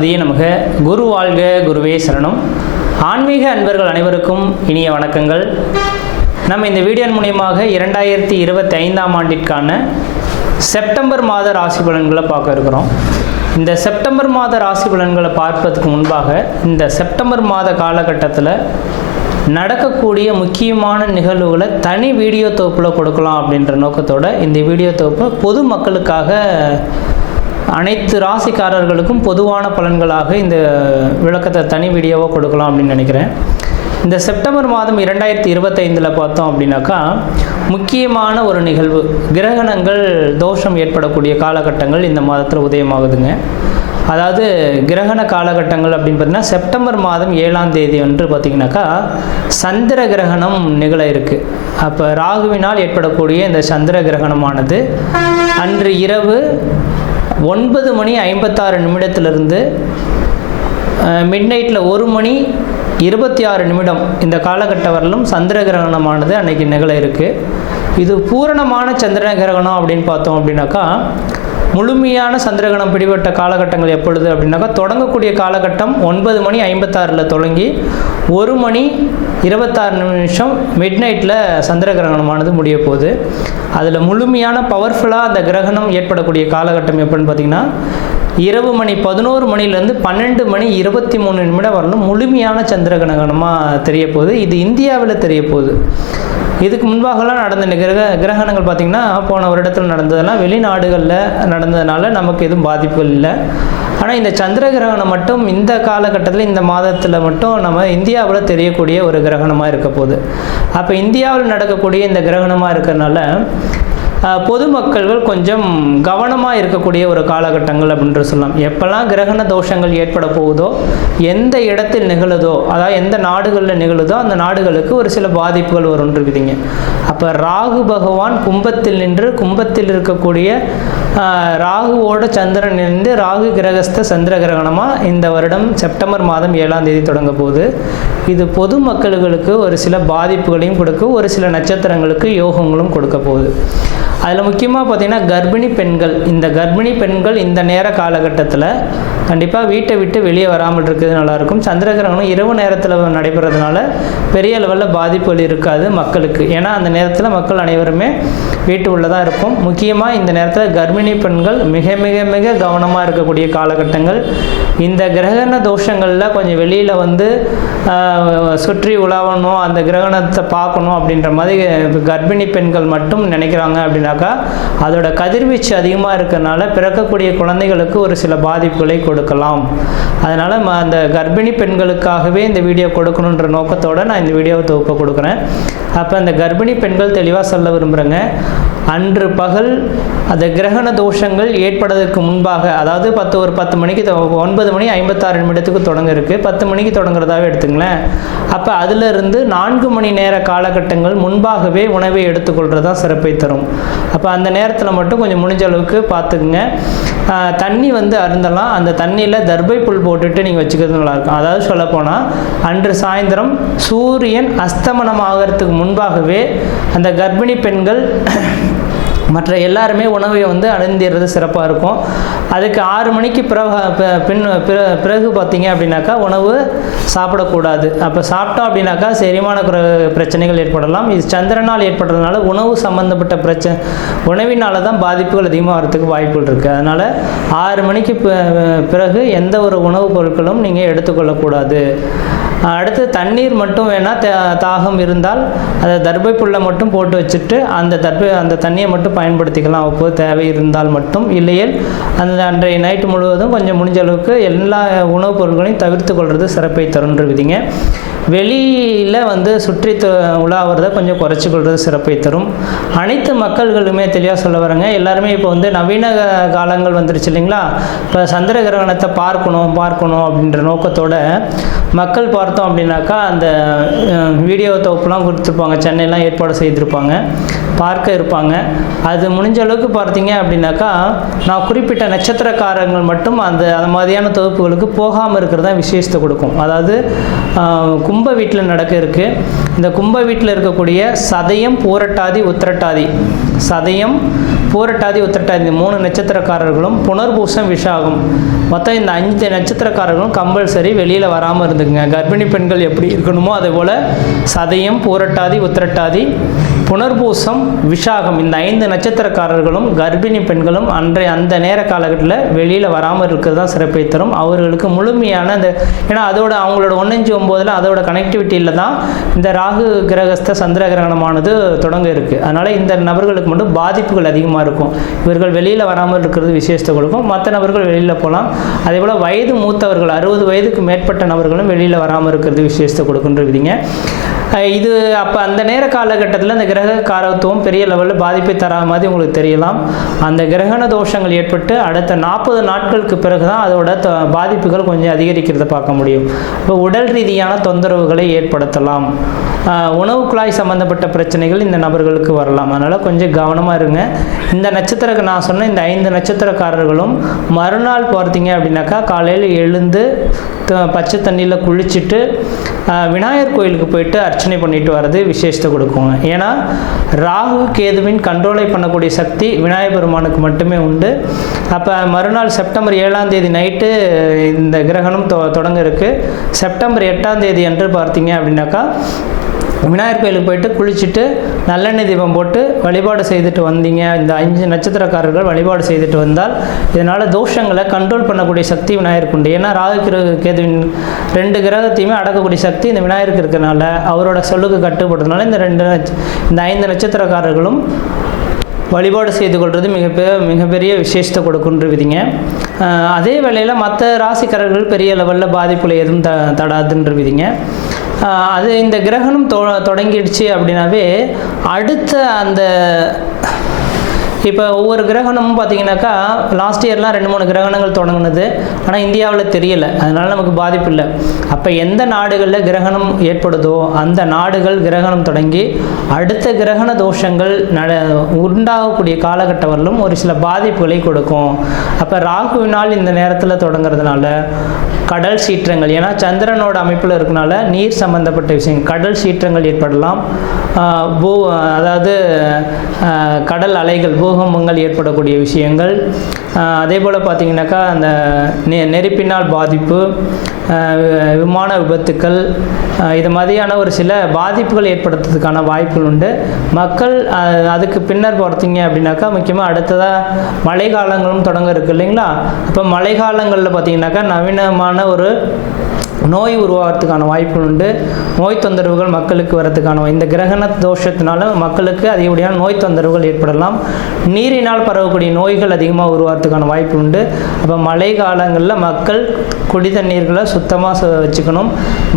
கணபதியே நமக. குரு வாழ்க, குருவே சரணம். ஆன்மீக அன்பர்கள் அனைவருக்கும் இனிய வணக்கங்கள். நம்ம இந்த வீடியோ மூலியமாக 2025ஆம் ஆண்டிற்கான செப்டம்பர் மாத ராசி பலன்களை பார்க்க இருக்கிறோம். இந்த செப்டம்பர் மாத ராசி பலன்களை பார்ப்பதற்கு முன்பாக இந்த செப்டம்பர் மாத காலகட்டத்தில் நடக்கக்கூடிய முக்கியமான நிகழ்வுகளை தனி வீடியோ தொகுப்பில் கொடுக்கலாம் அப்படின்ற நோக்கத்தோடு இந்த வீடியோ தொகுப்பை பொது மக்களுக்காக அனைத்து ராசிக்காரர்களுக்கும் பொதுவான பலன்களாக இந்த விளக்கத்தை தனி வீடியோவாக கொடுக்கலாம் அப்படின்னு நினைக்கிறேன். இந்த செப்டம்பர் மாதம் 2025 பார்த்தோம் அப்படின்னாக்கா முக்கியமான ஒரு நிகழ்வு, கிரகணங்கள் தோஷம் ஏற்படக்கூடிய காலகட்டங்கள் இந்த மாதத்தில் உதயமாகுதுங்க. அதாவது கிரகண காலகட்டங்கள் அப்படின்னு பார்த்தீங்கன்னா செப்டம்பர் மாதம் 7ஆம் தேதி அன்று பார்த்திங்கனாக்கா சந்திர கிரகணம் நிகழ இருக்குது. அப்போ ராகுவினால் ஏற்படக்கூடிய இந்த சந்திர கிரகணமானது அன்று இரவு 9 மணி 56 நிமிடத்திலிருந்து மிட்நைட்டில் 1 மணி 26 நிமிடம் இந்த காலகட்டம் வரலும் சந்திர கிரகணமானது அன்னைக்கு நிகழ இருக்குது. இது பூரணமான சந்திர கிரகணம் அப்படின்னு பார்த்தோம் அப்படின்னாக்கா முழுமையான சந்திரகிரகணம் பிடிபட்ட காலகட்டங்கள் எப்பொழுது அப்படின்னாக்கா தொடங்கக்கூடிய காலகட்டம் 9 மணி 56 தொடங்கி 1 மணி 26 நிமிஷம் மிட்நைட்டில் சந்திர கிரகணமானது முடிய போகுது. அதில் முழுமையான பவர்ஃபுல்லாக அந்த கிரகணம் ஏற்படக்கூடிய காலகட்டம் எப்படின்னு பார்த்திங்கன்னா இரவு மணி 11 மணிலேருந்து 12 மணி 23 நிமிடம் வரலும் முழுமையான சந்திர கிரகணமாக தெரிய போகுது. இது இந்தியாவில் தெரிய போகுது. இதுக்கு முன்பாகலாம் நடந்த கிரகணங்கள் பார்த்திங்கன்னா போன வருடத்தில் நடந்ததெல்லாம் வெளிநாடுகளில் நடந்ததுனால நமக்கு எதுவும் பாதிப்புகள் இல்லை. ஆனால் இந்த சந்திர கிரகணம் மட்டும் இந்த காலகட்டத்தில் இந்த மாதத்தில் மட்டும் நம்ம இந்தியாவில் தெரியக்கூடிய ஒரு கிரகணமாக இருக்க போகுது. அப்போ இந்தியாவில் நடக்கக்கூடிய இந்த கிரகணமாக இருக்கிறதுனால பொதுமக்கள்கள் கொஞ்சம் கவனமாக இருக்கக்கூடிய ஒரு காலகட்டங்கள் அப்படின்ற சொல்லலாம். எப்போல்லாம் கிரகண தோஷங்கள் ஏற்பட போகுதோ, எந்த இடத்தில் நிகழுதோ, அதாவது எந்த நாடுகளில் நிகழுதோ அந்த நாடுகளுக்கு ஒரு சில பாதிப்புகள் வரும்னு இருக்குதுங்க. அப்போ ராகு பகவான் கும்பத்தில் நின்று கும்பத்தில் இருக்கக்கூடிய ராகுவோட சந்திரன் இருந்து ராகு கிரகஸ்த சந்திர கிரகணமாக இந்த வருடம் செப்டம்பர் மாதம் 7ஆம் தேதி தொடங்க போகுது. இது பொதுமக்களுக்கு ஒரு சில பாதிப்புகளையும் கொடுக்கும், ஒரு சில நட்சத்திரங்களுக்கு யோகங்களும் கொடுக்க போகுது. அதில் முக்கியமாக பார்த்திங்கன்னா கர்ப்பிணி பெண்கள், இந்த கர்ப்பிணி பெண்கள் இந்த நேர காலகட்டத்தில் கண்டிப்பாக வீட்டை விட்டு வெளியே வராமல் இருக்கிறது நல்லாயிருக்கும். சந்திர கிரகணம் இரவு நேரத்தில் நடைபெறதுனால பெரிய லெவலில் பாதிப்புகள் இருக்காது மக்களுக்கு. ஏன்னா அந்த நேரத்தில் மக்கள் அனைவருமே வீட்டு உள்ளதாக இருக்கும். முக்கியமாக இந்த நேரத்தில் கர்ப்பிணி பெண்கள் மிக மிக மிக கவனமாக இருக்கக்கூடிய காலகட்டங்கள். இந்த கிரகண தோஷங்களில் கொஞ்சம் வெளியில் வந்து சுற்றி உலாவணும், அந்த கிரகணத்தை பார்க்கணும் அப்படின்ற மாதிரி கர்ப்பிணி பெண்கள் மட்டும் நினைக்கிறாங்க அப்படின்னாக்கா அதோட கதிர்வீச்சு அதிகமாக இருக்கிறதுனால பிறக்கக்கூடிய குழந்தைகளுக்கு ஒரு சில பாதிப்புகளை கொடுக்கலாம். அதனால் அந்த கர்ப்பிணி பெண்களுக்காகவே இந்த வீடியோ கொடுக்கணுன்ற நோக்கத்தோடு நான் இந்த வீடியோவை தொகுப்பை கொடுக்குறேன். அப்போ அந்த கர்ப்பிணி பெண்கள் தெளிவாக சொல்ல விரும்புகிறேங்க, அன்று பகல் அந்த கிரகண தோஷங்கள் ஏற்படுவதற்கு முன்பாக, அதாவது 10 மணிக்கு 9 மணி 56 நிமிடத்துக்கு தொடங்க இருக்குது, 10 மணிக்கு தொடங்குறதாவே எடுத்துங்களேன். அப்போ அதிலிருந்து 4 மணி நேர காலகட்டங்கள் முன்பாகவே உணவை எடுத்துக்கொள்கிறதா சிறப்பை தரும். அப்போ அந்த நேரத்தில் மட்டும் கொஞ்சம் முடிஞ்ச அளவுக்கு பார்த்துக்குங்க. தண்ணி வந்து அருந்தலாம். அந்த தண்ணியில் தர்பை புல் போட்டுட்டு நீங்கள் வச்சுக்கிறது நல்லாயிருக்கும். அதாவது சொல்லப்போனால் அன்று சாயந்தரம் சூரியன் அஸ்தமனம் ஆகிறதுக்கு முன்பாகவே அந்த கர்ப்பிணி பெண்கள் மற்ற எல்லாருமே உணவை வந்து அருந்திடுறது சிறப்பாக இருக்கும். அதுக்கு 6 மணிக்கு பிறகு பார்த்தீங்க அப்படின்னாக்கா உணவு சாப்பிடக்கூடாது. அப்போ சாப்பிட்டோம் அப்படின்னாக்கா செரிமான பிரச்சனைகள் ஏற்படலாம். இது சந்திரனால் ஏற்படுறதுனால உணவு சம்மந்தப்பட்ட உணவினால தான் பாதிப்புகள் அதிகமாக வரதுக்கு வாய்ப்புகள் இருக்குது. அதனால் 6 மணிக்கு பிறகு எந்த ஒரு உணவுப் பொருட்களும் நீங்கள் எடுத்துக்கொள்ளக்கூடாது. அடுத்து தண்ணீர் மட்டும் வேணால் தாகம் இருந்தால் அதை தர்பை புல்லை மட்டும் போட்டு வச்சுட்டு அந்த தண்ணியை மட்டும் பயன்படுத்திக்கலாம் அப்போது தேவை இருந்தால் மட்டும். இல்லையேல் அன்றைய நைட்டு முழுவதும் கொஞ்சம் முடிஞ்ச அளவுக்கு எல்லா உணவுப் பொருட்களையும் தவிர்த்து கொள்வது சிறப்பை தருன்றவிதிங்க. வெளியில் வந்து சுற்றி உலாவுறதை கொஞ்சம் குறைச்சி கொள்வது சிறப்பை தரும். அனைத்து மக்கள்களுமே தெளிவாக சொல்ல வரேங்க. எல்லாருமே இப்போ வந்து நவீன காலங்கள் வந்துருச்சு இல்லைங்களா. இப்போ சந்திர கிரகணத்தை பார்க்கணும் அப்படின்ற நோக்கத்தோட மக்கள் பார்த்தோம் அப்படின்னாக்கா அந்த வீடியோ தொகுப்புலாம் கொடுத்துருப்பாங்க, சென்னையெல்லாம் ஏற்பாடு செய்திருப்பாங்க, பார்க்க இருப்பாங்க. அது முடிஞ்ச அளவுக்கு பார்த்தீங்க அப்படின்னாக்கா நான் குறிப்பிட்ட நட்சத்திரக்காரங்கள் மட்டும் அந்த மாதிரியான தொகுப்புகளுக்கு போகாமல் இருக்கிறது தான் விசேஷத்தை கொடுக்கும். அதாவது கும்ப வீட்டில் நடக்க இருக்குது. இந்த கும்ப வீட்டில் இருக்கக்கூடிய சதயம், பூரட்டாதி, உத்திரட்டாதி சதயம், பூரட்டாதி, உத்திரட்டாதி இந்த 3 நட்சத்திரக்காரர்களும், புனர்பூசம், விஷாகம் மொத்தம் இந்த 5 நட்சத்திரக்காரர்களும் கம்பல்சரி வெளியில் வராமல் இருந்துக்குங்க. கர்ப்பிணி பெண்கள் எப்படி இருக்கணுமோ அதே போல் சதயம், பூரட்டாதி, உத்திரட்டாதி, புனர்பூசம், விஷாகம் இந்த 5 நட்சத்திரக்காரர்களும் கர்ப்பிணி பெண்களும் அந்த நேர காலகட்டத்தில் வெளியில் வராமல் இருக்கிறது தான் சிறப்பை தரும். அவர்களுக்கு முழுமையான ஏன்னா அதோட அவங்களோட 1-5-9 அதோட கனெக்டிவிட்டியில் தான் இந்த ராகு கிரகஸ்த சந்திர கிரகணமானது தொடங்க இருக்குது. அதனால் இந்த நபர்களுக்கு மட்டும் பாதிப்புகள் அதிகமாக இருக்கும். இவர்கள் வெளியில் வராமல் இருக்கிறது விசேஷத்தை கொடுக்கும். மற்ற நபர்கள் வெளியில் போகலாம். அதே போல் வயது மூத்தவர்கள் 60 வயதுக்கு மேற்பட்ட நபர்களும் வெளியில் வராமல் இருக்கிறது விசேஷத்தை கொடுக்குன்ற விதிங்க. இது அப்போ அந்த நேர காலகட்டத்தில் அந்த கிரக காரத்துவம் பெரிய லெவலில் பாதிப்பை தராத மாதிரி உங்களுக்கு தெரியலாம். அந்த கிரகண தோஷங்கள் ஏற்பட்டு அடுத்த 40 நாட்களுக்கு பிறகு தான் அதோட பாதிப்புகள் கொஞ்சம் அதிகரிக்கிறத பார்க்க முடியும். இப்போ உடல் ரீதியான தொந்தரவுகளை ஏற்படுத்தலாம். உணவு குழாய் சம்மந்தப்பட்ட பிரச்சனைகள் இந்த நபர்களுக்கு வரலாம். அதனால் கொஞ்சம் கவனமாக இருங்க. இந்த நான் சொன்ன இந்த 5 நட்சத்திரக்காரர்களும் மறுநாள் பார்த்தீங்க அப்படின்னாக்கா காலையில் எழுந்து பச்சை தண்ணியில் குளிச்சுட்டு விநாயகர் கோயிலுக்கு போயிட்டு அர்ச்சனை பண்ணிட்டு வர்றது விசேஷத்தை கொடுக்குங்க. ஏன்னா ராகு கேதுவின் கண்ட்ரோலை பண்ணக்கூடிய சக்தி விநாயகர் பெருமானுக்கு மட்டுமே உண்டு. அப்போ மறுநாள் செப்டம்பர் 7ஆம் தேதி நைட்டு இந்த கிரகணம் தொடங்க இருக்குது. செப்டம்பர் 8ஆம் தேதி அன்று பார்த்தீங்க அப்படின்னாக்கா விநாயகர் கோயிலுக்கு போயிட்டு குளிச்சுட்டு நல்லெண்ணெய் தீபம் போட்டு வழிபாடு செய்துட்டு வந்தீங்க. இந்த 5 நட்சத்திரக்காரர்கள் வழிபாடு செய்துட்டு வந்தால் இதனால் தோஷங்களை கண்ட்ரோல் பண்ணக்கூடிய சக்தி விநாயகருக்கு உண்டு. ஏன்னா ராகு கேதுவின் 2 கிரகத்தையுமே அடக்கக்கூடிய சக்தி இந்த விநாயகருக்கு இருக்கிறனால அவரோட சொல்லுக்கு கட்டுப்படுறதுனால இந்த 5 நட்சத்திரக்காரர்களும் வழிபாடு செய்து கொள்வது மிகப்பெரிய விசேஷத்தை கொடுக்குன்ற விதிங்க. அதே வேளையில் மற்ற ராசிக்காரர்கள் பெரிய லெவலில் பாதிப்புகளை எதுவும் தடாதுன்ற விதிங்க. அது இந்த கிரகணம் தொடங்கிடுச்சு அப்படின்னாவே அடுத்த அந்த இப்போ ஒவ்வொரு கிரகணமும் பார்த்தீங்கன்னாக்கா லாஸ்ட் இயர்லாம் 2-3 கிரகணங்கள் தொடங்கினது. ஆனால் இந்தியாவில் தெரியலை, அதனால் நமக்கு பாதிப்பு இல்லை. அப்போ எந்த நாடுகளில் கிரகணம் ஏற்படுதோ அந்த நாடுகள் கிரகணம் தொடங்கி அடுத்த கிரகண தோஷங்கள் உண்டாகக்கூடிய காலகட்டவரிலும் ஒரு சில பாதிப்புகளை கொடுக்கும். அப்போ ராகுவினால் இந்த நேரத்தில் தொடங்கிறதுனால கடல் சீற்றங்கள், ஏன்னா சந்திரனோட அமைப்பில் இருக்கனால நீர் சம்பந்தப்பட்ட விஷயங்கள் கடல் சீற்றங்கள் ஏற்படலாம். அதாவது கடல் அலைகள் பூகம்பங்கள் ஏற்படக்கூடிய விஷயங்கள். அதே போல் பார்த்திங்கனாக்கா அந்த நெருப்பினால் பாதிப்பு, விமான விபத்துக்கள், இது மாதிரியான ஒரு சில பாதிப்புகள் ஏற்படுத்துறதுக்கான வாய்ப்புகள் உண்டு. மக்கள் அதுக்கு பின்னர் பார்த்தீங்க அப்படின்னாக்கா முக்கியமாக அடுத்ததாக மழை காலங்களும் தொடங்க இருக்குது இல்லைங்களா. அப்போ மழை காலங்களில் பார்த்திங்கனாக்கா நவீனமான ஒரு நோய் உருவாகிறதுக்கான வாய்ப்புகள் உண்டு. நோய் தொந்தரவுகள் மக்களுக்கு வரதுக்கான இந்த கிரகண தோஷத்தினால மக்களுக்கு அதிகப்படியான நோய் தொந்தரவுகள் ஏற்படலாம். நீரினால் பரவக்கூடிய நோய்கள் அதிகமாக உருவாகிறதுக்கான வாய்ப்பு உண்டு. அப்போ மழை காலங்களில் மக்கள் குடி தண்ணீர்களை சுத்தமாக வச்சுக்கணும்.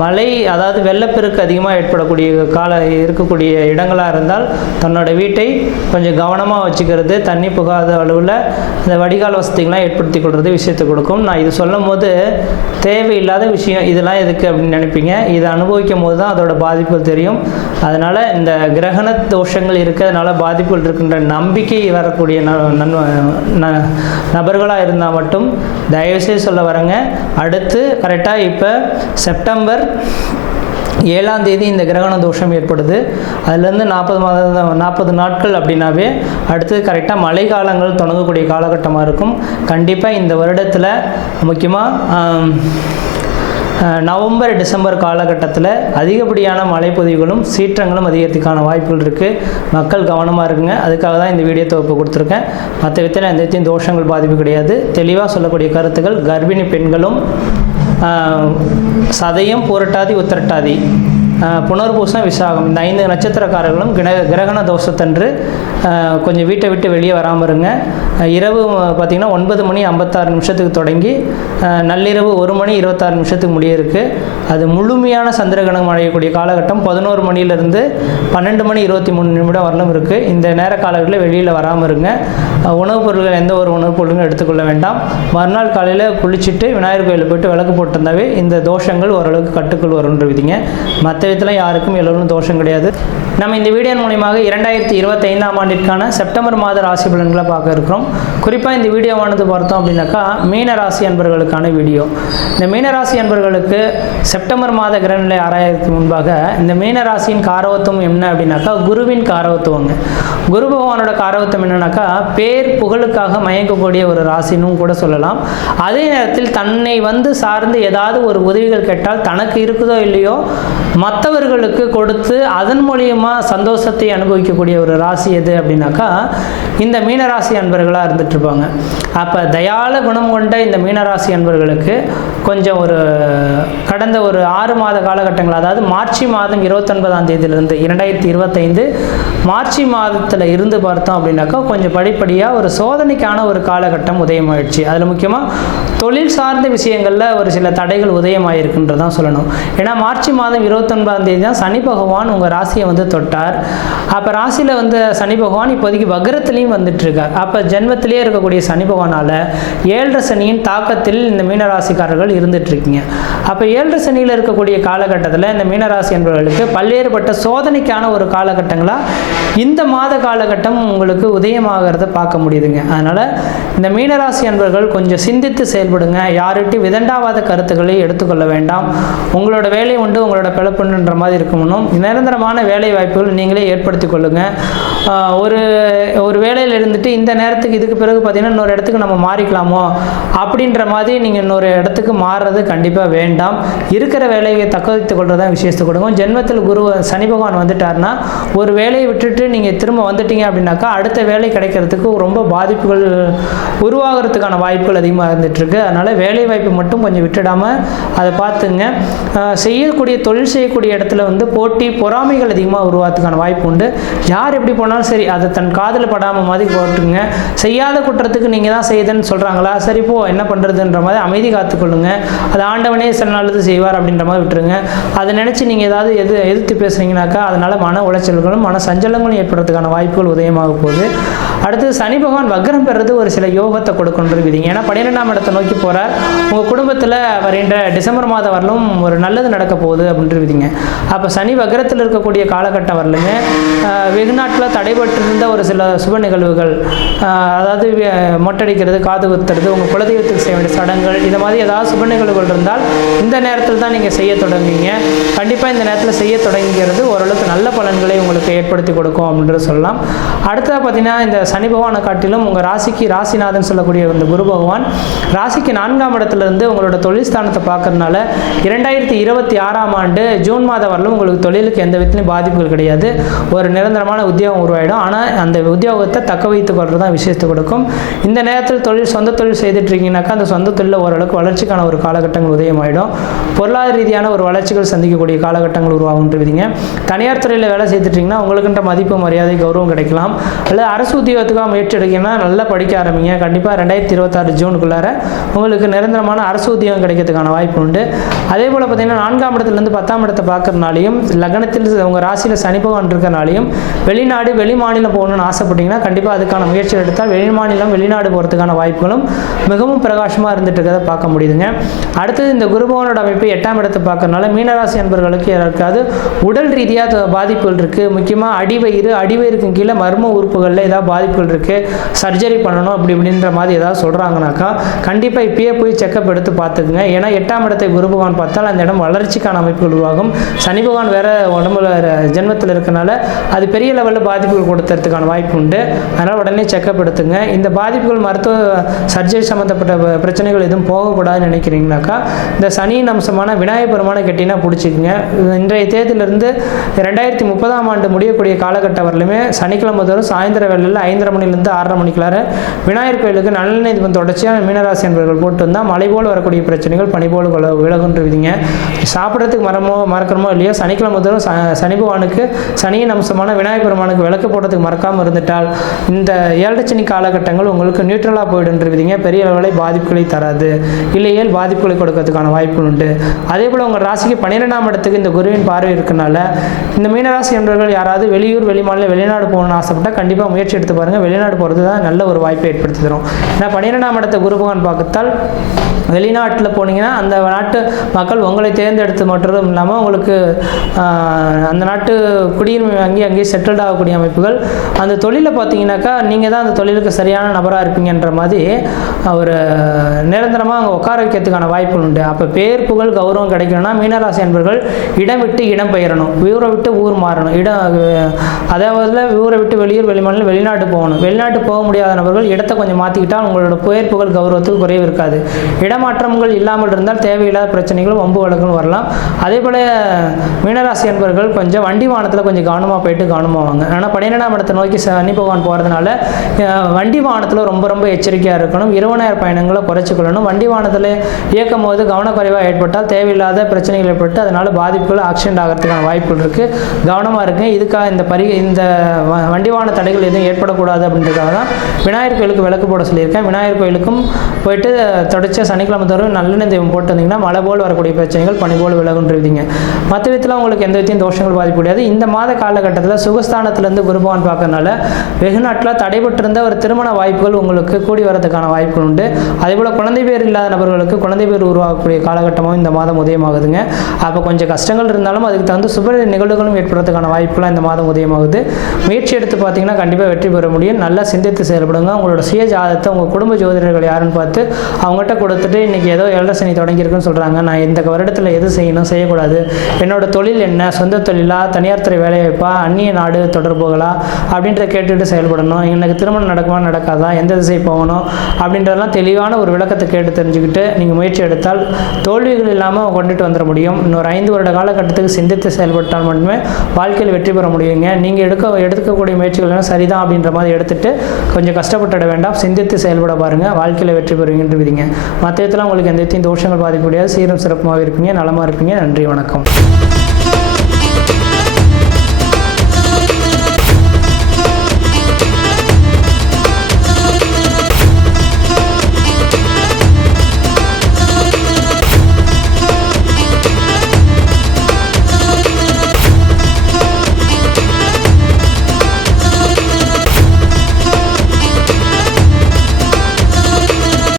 மழை அதாவது வெள்ளப்பெருக்கு அதிகமாக ஏற்படக்கூடிய இருக்கக்கூடிய இடங்களாக இருந்தால் தன்னோட வீட்டை கொஞ்சம் கவனமாக வச்சுக்கிறது, தண்ணி புகாத அளவில் இந்த வடிகால் வசதிகள்லாம் ஏற்படுத்தி கொள்வது விஷயத்தை கொடுக்கும். நான் இது சொல்லும் போது தேவையில்லாத விஷயம் இதெல்லாம் எதுக்கு அப்படின்னு நினைப்பீங்க. இதை அனுபவிக்கும் போது தான் அதோட பாதிப்புகள் தெரியும். அதனால் இந்த கிரகண தோஷங்கள் இருக்கிறதுனால பாதிப்புகள் இருக்கின்ற நம்பிக்கை வரக்கூடிய நபர்களாக இருந்தால் மட்டும் தயவுசெய்து சொல்ல வரேங்க. அடுத்து கரெக்டாக இப்போ செப்டம்பர் 7ஆம் தேதி இந்த கிரகண தோஷம் ஏற்படுது. அதுலேருந்து 40 நாட்கள் அப்படின்னாவே அடுத்தது கரெக்டாக மழை காலங்கள் தொடங்கக்கூடிய காலகட்டமாக இருக்கும். கண்டிப்பாக இந்த வருடத்தில் முக்கியமாக நவம்பர் டிசம்பர் காலகட்டத்தில் அதிகப்படியான மழைப்பொழிவுகளும் சீற்றங்களும் அதிகரிக்கிறதுக்கான வாய்ப்புகள் இருக்குது. மக்கள் கவனமாக இருக்குங்க. அதுக்காக தான் இந்த வீடியோ தொகுப்பு கொடுத்துருக்கேன். மற்ற விதத்தில் எந்த விதத்தையும் தோஷங்கள் பாதிப்பு கிடையாது. தெளிவாக சொல்லக்கூடிய கருத்துக்கள் கர்ப்பிணி பெண்களும் சதயம், பூரட்டாதி, உத்திரட்டாதி, புனர்பூசம், விசாகம் இந்த 5 நட்சத்திரக்காரர்களும் கிரகண தோஷத்தன்று கொஞ்சம் வீட்டை விட்டு வெளியே வராமல் இருங்க. இரவு பார்த்திங்கன்னா 9:56 தொடங்கி நள்ளிரவு 1:26 முடிய இருக்குது. அது முழுமையான சந்திரகிரகணம் அடையக்கூடிய காலகட்டம் 11 மணியிலிருந்து 12:23 வரலும் இருக்குது. இந்த நேர காலங்களில் வெளியில் வராமல் இருங்க. உணவுப் பொருட்கள் எந்த ஒரு உணவுப் பொருட்களும் எடுத்துக்கொள்ள வேண்டாம். மறுநாள் காலையில் குளிச்சுட்டு விநாயகர் கோயிலில் போய்ட்டு விளக்கு போட்டிருந்தாவே இந்த தோஷங்கள் ஓரளவுக்கு கட்டுக்குள் வரும்ன்ற விதிங்க. மற்ற விதத்தில் யாருக்கும் எல்லோரும் தோஷம் கிடையாது. நம்ம இந்த வீடியோ மூலமாக 2025ஆம் ஆண்டிற்கான செப்டம்பர் மாத ராசி பலன்களை பார்க்க இருக்கிறோம். குறிப்பாக இந்த வீடியோவானது பார்த்தோம் அப்படின்னாக்கா மீன ராசி அன்பர்களுக்கான வீடியோ. இந்த மீனராசி அன்பர்களுக்கு செப்டம்பர் மாத கிரகநிலை ஆராயறதுக்கு முன்பாக இந்த மீனராசியின் காரவத்துவம் என்ன அப்படின்னாக்கா குருவின் காரவத்துவங்க. குரு பகவானோட காரகத்துவம் என்னன்னாக்கா பேர் புகழுக்காக மயங்கக்கூடிய ஒரு ராசினும் கூட சொல்லலாம். அதே நேரத்தில் தன்னை வந்து சார்ந்து ஏதாவது ஒரு உதவிகள் கேட்டால் தனக்கு இருக்குதோ இல்லையோ மற்றவர்களுக்கு கொடுத்து அதன் மூலியமாக சந்தோஷத்தை அனுபவிக்கக்கூடிய ஒரு ராசி எது அப்படின்னாக்கா இந்த மீனராசி அன்பர்களாக இருந்துட்டு இருப்பாங்க. அப்போ தயால குணம் கொண்ட இந்த மீனராசி அன்பர்களுக்கு கொஞ்சம் ஒரு கடந்த ஒரு 6 மாத காலகட்டங்கள், அதாவது மார்ச் மாதம் 29ஆம் தேதியிலிருந்து 2025 மார்ச் மாதத்தில் இருந்து பார்த்தோம் அப்படின்னாக்கா கொஞ்சம் படிப்படியாக ஒரு சோதனைக்கான ஒரு காலகட்டம் உதயமாயிடுச்சு. அதில் முக்கியமாக தொழில் சார்ந்த விஷயங்களில் ஒரு சில தடைகள் உதயமாயிருக்குன்றதான் சொல்லணும். ஏன்னா மார்ச் மாதம் 29ஆம் தேதி தான் சனி பகவான் உங்கள் ராசியை வந்து தொட்டார். அப்போ ராசியில் வந்து சனி பகவான் இப்போதைக்கு வக்ரத்திலையும் வந்துட்டு இருக்கார். அப்போ ஜென்மத்திலேயே இருக்கக்கூடிய சனி பகவானால் 7.5 சனியின் தாக்கத்தில் இந்த மீனராசிக்காரர்கள் இருந்துட்டு இருக்கீங்க. அப்போ 7.5 சனியில் இருக்கக்கூடிய காலகட்டத்தில் இந்த மீனராசி என்பவர்களுக்கு பல்வேறுபட்ட சோதனைக்கான ஒரு காலகட்டங்களாக இந்த மாத காலகட்டம் உங்களுக்கு உதயமாகிறத பார்க்க முடியுதுங்க. அதனால் இந்த மீனராசி என்பவர்கள் கொஞ்சம் சிந்தித்து செயல்படுங்க. யார்கிட்டையும் விதண்டாவாத கருத்துக்களை எடுத்துக்கொள்ள வேண்டாம். உங்களோட வேலை உண்டு, உங்களோட பிழப்புன்ற மாதிரி இருக்கணும். நிரந்தரமான வேலை வாய்ப்புகள் நீங்களே ஏற்படுத்தி கொள்ளுங்க. ஒரு வேலையில் இருந்துட்டு இந்த நேரத்துக்கு இதுக்கு பிறகு பார்த்தீங்கன்னா இன்னொரு இடத்துக்கு நம்ம மாறிக்கலாமோ அப்படின்ற மாதிரி நீங்கள் இன்னொரு இடத்துக்கு மாறுறது கண்டிப்பாக வேண்டாம். இருக்கிற வேலையை தக்க வைத்துக் கொள்றதான் விசேஷத்தை கொடுக்கும். ஜென்மத்தில் சனி பகவான் வந்துட்டார்னா ஒரு வேலையை விட்டுட்டு நீங்கள் திரும்ப வந்துட்டீங்க அப்படின்னாக்கா அடுத்த வேலை கிடைக்கிறதுக்கு ரொம்ப பாதிப்புகள் உருவாகிறதுக்கான வாய்ப்புகள் அதிகமாக இருந்துகிட்ருக்கு. அதனால் வேலை வாய்ப்பு மட்டும் கொஞ்சம் விட்டுடாமல் அதை பார்த்துங்க. செய்யக்கூடிய தொழில் செய்யக்கூடிய இடத்துல வந்து போட்டி பொறாமைகள் அதிகமாக உருவாகிறதுக்கான வாய்ப்பு உண்டு. யார் எப்படி போனாலும் சரி அதை தன் காதில் படாமல் மாதிரி போட்டுங்க. செய்யாத குற்றத்துக்கு நீங்கள் தான் செய்யுதுன்னு சொல்கிறாங்களா, சரி போ என்ன பண்ணுறதுன்ற மாதிரி அமைதி காத்துக்கொள்ளுங்க. அது ஆண்டவனே சில நல்லது செய்வார் அப்படின்ற மாதிரி விட்டுருங்க. அதை நினச்சி நீங்கள் ஏதாவது எதிர்த்து பேசுகிறீங்கனாக்கா அதனால் மன உளைச்சல்களும் மன சஞ்சலங்களும் ஏற்படுறதுக்கான வாய்ப்புகள் உதயமாக போகுது. அடுத்து சனி பகவான் வக்ரம் பெறுறது ஒரு சில யோகத்தை கொடுக்கணுன்றீங்க. ஏன்னா 12ஆம் இடத்தை நோக்கி போகிறார். உங்கள் குடும்பத்தில் வருகின்ற டிசம்பர் மாதம் வரலும் ஒரு நல்லது நடக்க போகுது அப்படின்றீங்க. அப்போ சனி வக்ரத்தில் இருக்கக்கூடிய காலகட்டம் வரலுமே வெகு நாட்டில் தடைபட்டிருந்த ஒரு சில சுப நிகழ்வுகள், அதாவது மொட்டடிக்கிறது, காது குத்துறது, உங்கள் குலதெய்வத்துக்கு செய்ய வேண்டிய சடங்குகள், இது மாதிரி ஏதாவது சுப நிகழ்வுகள் இருந்தால் இந்த நேரத்தில் தான் நீங்கள் செய்ய தொடங்குவீங்க. கண்டிப்பாக இந்த நேரத்தில் செய்ய தொடங்குகிறது ஓரளவுக்கு நல்ல பலன்களை உங்களுக்கு ஏற்படுத்தி கொடுக்கும் அப்படின்றது சொல்லலாம். அடுத்ததாக பார்த்தீங்கன்னா இந்த சனி பகவானை காட்டிலும் உங்கள் ராசிக்கு ராசிநாதன் சொல்லக்கூடிய இந்த குரு பகவான் ராசிக்கு 4ஆம் இடத்துலேருந்து உங்களோட தொழில் ஸ்தானத்தை பார்க்கறதுனால 2026ஆம் ஆண்டு ஜூன் மாதம் வரலும் உங்களுக்கு தொழிலுக்கு எந்த விதத்துலையும் பாதிப்புகள் கிடையாது. ஒரு நிரந்தரமான உத்தியோகம் உருவாயிடும். ஆனால் அந்த உத்தியோகத்தை தக்க வைத்துக் கொள்வது தான் விசேஷத்தை கொடுக்கும். இந்த நேரத்தில் சொந்த தொழில் செய்துட்டு இருக்கீங்கன்னாக்கா அந்த சொந்த தொழிலில் ஓரளவுக்கு வளர்ச்சிக்கான ஒரு காலகட்டங்கள் உதயமாயிடும். பொருளாதார ரீதியான ஒரு வளர்ச்சிகள் சந்திக்கக்கூடிய காலகட்டங்கள் உருவாகுன்றீங்க. தனியார் துறையில் வேலை செய்துட்டீங்கன்னா உங்களுக்குன்ற மதிப்பு மரியாதை கௌரவம் கிடைக்கலாம். அல்லது அரசு உத்தியோகத்துக்காக முயற்சி எடுக்கீங்கன்னா நல்லா படிக்க ஆரம்பிங்க. கண்டிப்பாக 2026 ஜூனுக்குள்ளார உங்களுக்கு நிரந்தரமான அரசு உத்தியோகம் கிடைக்கிறதுக்கான வாய்ப்பு உண்டு. அதே போல் பார்த்தீங்கன்னா 4ஆம் இடத்துலேருந்து 10ஆம் இடத்தை பார்க்கறதுனாலையும் லக்னத்தில் உங்கள் ராசியில் சனி பகவான் இருக்கிறனாலையும் வெளிநாடு வெளி மாநிலம் போகணும்னு ஆசைப்பட்டீங்கன்னா கண்டிப்பாக அதுக்கான முயற்சி எடுத்தால் வெளிநாடு போகிறதுக்கான வாய்ப்புகளும் மிகவும் பிரகாசமாக இருந்துட்டு இருக்கிறத பார்க்க முடியுதுங்க. அடுத்தது இந்த குருபவனோட அமைப்பு 8ஆம் இடத்தை பார்க்கறதுனால மீனராசி அன்பர்களுக்கு யாருக்காவது உடல் ரீதியாக பாதிப்புகள் இருக்குது. முக்கியமாக அடிவயிறுக்கு கீழே மர்ம உறுப்புகளில் ஏதாவது பாதிப்புகள் இருக்குது, சர்ஜரி பண்ணணும் அப்படி இப்படின்ற மாதிரி ஏதாவது சொல்கிறாங்கனாக்கா கண்டிப்பாக இப்பயே போய் செக்கப் எடுத்து பார்த்துக்குங்க. ஏன்னா 8ஆம் இடத்தை குரு பகவான் பார்த்தால் அந்த இடம் வளர்ச்சிக்கான அமைப்புகள் உருவாகும். சனி பகவான் வேற உடம்புல ஜென்மத்தில் இருக்கனால அது பெரிய லெவலில் பாதிப்புகள் கொடுத்துறதுக்கான வாய்ப்பு உண்டு. அதனால் உடனே செக்கப் எடுத்துங்க. இந்த பாதிப்புகள் மருத்துவ சர்ஜரி சம்மந்தப்பட்ட பிரச்சனைகள் எதுவும் போகக்கூடாதுன்னு நினைக்கிறீங்கனாக்கா இந்த சனியின் அம்சமான விநாயகர் பெருமானை கட்டினா பிடிச்சிக்குங்க. இன்றைய தேதியிலிருந்து 2030ஆம் ஆண்டு முடியக்கூடிய காலகட்டம் வரலுமே சனிக்கிழமை தோறும் சாயந்தர வேளையில் 5:30 மணிலேருந்து 6:30 மணிக்குள்ளார விநாயகர் கோயிலுக்கு நல்லெண்ணெய் தீபம் தொடர்ச்சியாக மீனராசி என்பவர்கள் போட்டு வந்தால் மழை போல் வரக்கூடிய பிரச்சனைகள் பனி போல் விலகுன்றீங்க. சாப்பிட்றதுக்கு மறக்கணுமோ இல்லையோ சனிக்கிழமை தோறும் சனி பகவானுக்கு சனியின் அம்சமான விநாயகர் பெருமானுக்கு விளக்கு போடுறதுக்கு மறக்காமல் இருந்துட்டால் இந்த 7 சனி காலகட்டங்கள் உங்களுக்கு நியூட்ரலாக போயிடுன்றீங்க. பெரிய அளவில் பாதிப்புகளை தராது, இல்லையே பாதிப்புகளை கொடுக்கறதுக்கான வாய்ப்புகள் உண்டு. அதே போல் உங்கள் ராசிக்கு 12ஆம் இடத்துக்கு இந்த குருவின் பார்வை இருக்கனால இந்த மீனராசி என்பவர்கள் யாராவது வெளியூர் வெளிமாநில வெளிநாடு போகணும்னு ஆசைப்பட்டால் கண்டிப்பாக முயற்சி எடுத்து பாருங்கள், வெளிநாடு போகிறது தான் நல்ல ஒரு வாய்ப்பை ஏற்படுத்தி தரும். ஏன்னா 12ஆம் இடத்தை குரு பகவான் பார்க்கத்தால் வெளிநாட்டில் போனீங்கன்னா அந்த நாட்டு மக்கள் உங்களை தேர்ந்தெடுத்து மட்டும் இல்லாமல் உங்களுக்கு அந்த நாட்டு குடியுரிமை அங்கேயே செட்டில்ட் ஆகக்கூடிய அமைப்புகள். அந்த தொழிலை பார்த்தீங்கன்னாக்கா நீங்கள் தான் அந்த தொழிலுக்கு சரியான நபராக இருப்பீங்கன்ற மாதிரி ஒரு நிரந்தரமாக அங்கே உட்கார வைக்கிறதுக்கான வாய்ப்புகள் உண்டு. அப்போ பேர் புகழ் கௌரவம் கிடைக்கணும்னா மீனராசி என்பவர்கள் இடம் விட்டு இடம் பெயரணும், ஊரை விட்டு ஊர் மாறணும், அதாவது ஊரை விட்டு வெளியூர் வெளிமாநிலம் வெளிநாட்டு போகணும். வெளிநாட்டு போக முடியாத நபர்கள் இடத்தை கொஞ்சம் மாற்றிக்கிட்டால் உங்களோட பேர் புகழ் கௌரவத்துக்கு குறைவு இருக்காது. இடமாற்றங்கள் இல்லாமல் இருந்தால் தேவையில்லாத பிரச்சனைகளும் வம்பு வழக்குகளும் வரலாம். அதே போல் மீனராசி என்பவர்கள் கொஞ்சம் வண்டி வாகனத்தில் கொஞ்சம் கவனமாக போயிட்டு கவனமாக வாங்க. ஆனால் 12ஆம் இடத்தை நோக்கி சனி பகவான் போகிறதுனால வண்டி வாகனத்தில் ரொம்ப ரொம்ப எச்சரிக்கையாக இருக்கணும். இரவு நேர பயணங்களை குறைச்சிக்கொள்ளணும். வண்டி வாகனத்தில் இயக்கும் போது கவனக்குறைவாக ஏற்பட்டால் தேவையில்லாத பிரச்சனைகள் ஏற்பட்டு அதனால் பாதிப்புகள் ஆக்சிடென்ட் ஆகிறதுக்கான வாய்ப்புகள் இருக்குது. கவனமாக இருக்குங்க. இதுக்காக இந்த வண்டி வாகன தடைகள் எதுவும் ஏற்படக்கூடாது அப்படின்றதுக்காக தான் விநாயகர் கோயிலுக்கு விளக்கு போட சொல்லியிருக்கேன். விநாயகர் கோயிலுக்கும் போயிட்டு தொடர்ச்சியாக சனிக்கிழமை தோறும் நல்லெண்ணெய் தெய்வம் போட்டு வந்தீங்கன்னா மழை போல் வரக்கூடிய பிரச்சனைகள் பனி போல் விலகுன்றிருந்தீங்க. மற்ற விதத்தில் உங்களுக்கு எந்த விதத்தையும் தோஷங்கள் பாதிக்க முடியாது. இந்த மாத காலகட்டத்தில் சுகஸ்தானத்திலேருந்து குரு பகவான் பார்க்கறதுனால வெகு நாட்டில் தடைபட்டிருந்த ஒரு திருமண வாய்ப்புகள் உங்களுக்கு கூடி வரதுக்கான வாய்ப்புகள் உண்டு. அதேபோல் குழந்தை பேர் இல்லாத நபர்களுக்கு குழந்தை பேர் உருவாகக்கூடிய காலகட்டமும் இந்த மாதம் உதயமாகுதுங்க. அப்போ கொஞ்சம் கஷ்டங்கள் இருந்தாலும் அதுக்கு தகுந்த சுப நிகழ்வுகளும் ஏற்படுறதுக்கான வாய்ப்புலாம் இந்த மாதம் உதயமாகுது. முயற்சி எடுத்து பார்த்தீங்கன்னா கண்டிப்பாக வெற்றி பெற முடியும். நல்லா சிந்தித்து செயல்படுங்க. உங்களோட சுய ஜாதகத்தை உங்கள் குடும்ப ஜோதிடர்கள் யாருன்னு பார்த்து அவங்ககிட்ட கொடுத்துட்டு இன்றைக்கி ஏதோ 7 சனி தொடங்கியிருக்குன்னு சொல்கிறாங்க, நான் இந்த வருடத்தில் எது செய்யணும் செய்யக்கூடாது, என்னோட தொழில் என்ன, சொந்த தொழிலா, தனியார் துறை வேலைவாய்ப்பா, அந்நிய நாடு தொடர்புகளா அப்படின்ற கேட்டுட்டு செயல்படணும். எனக்கு திருமணம் நடக்குமா நடக்காதா, எந்த திசை போகணும் அப்படின்றதெல்லாம் தெளிவான ஒரு விளக்கத்தை கேட்டு தெரிஞ்சுக்கிட்டு நீங்கள் முயற்சி எடுத்தால் தோல்விகள் இல்லாமல் கொண்டுட்டு வந்துட முடியும். இன்னொரு 5 வருட காலகட்டத்துக்கு சிந்தித்து செயல்பட்டால் மட்டுமே வாழ்க்கையில் வெற்றி பெற முடியுங்க. நீங்கள் எடுக்கக்கூடிய முயற்சிகள் எல்லாம் சரிதான் அப்படின்ற மாதிரி எடுத்துகிட்டு கொஞ்சம் கஷ்டப்பட்டுட வேண்டாம், சிந்தித்து செயல்பட பாருங்கள், வாழ்க்கையில் வெற்றி பெறுவீங்கன்னு விதிங்க. மற்ற விதத்தில் உங்களுக்கு எந்த விதத்தையும் தோஷங்கள் பாதிக்க முடியாது. சீரும் சிறப்புமாக இருப்பீங்க, நலமாக இருப்பீங்க. நன்றி, வணக்கம்.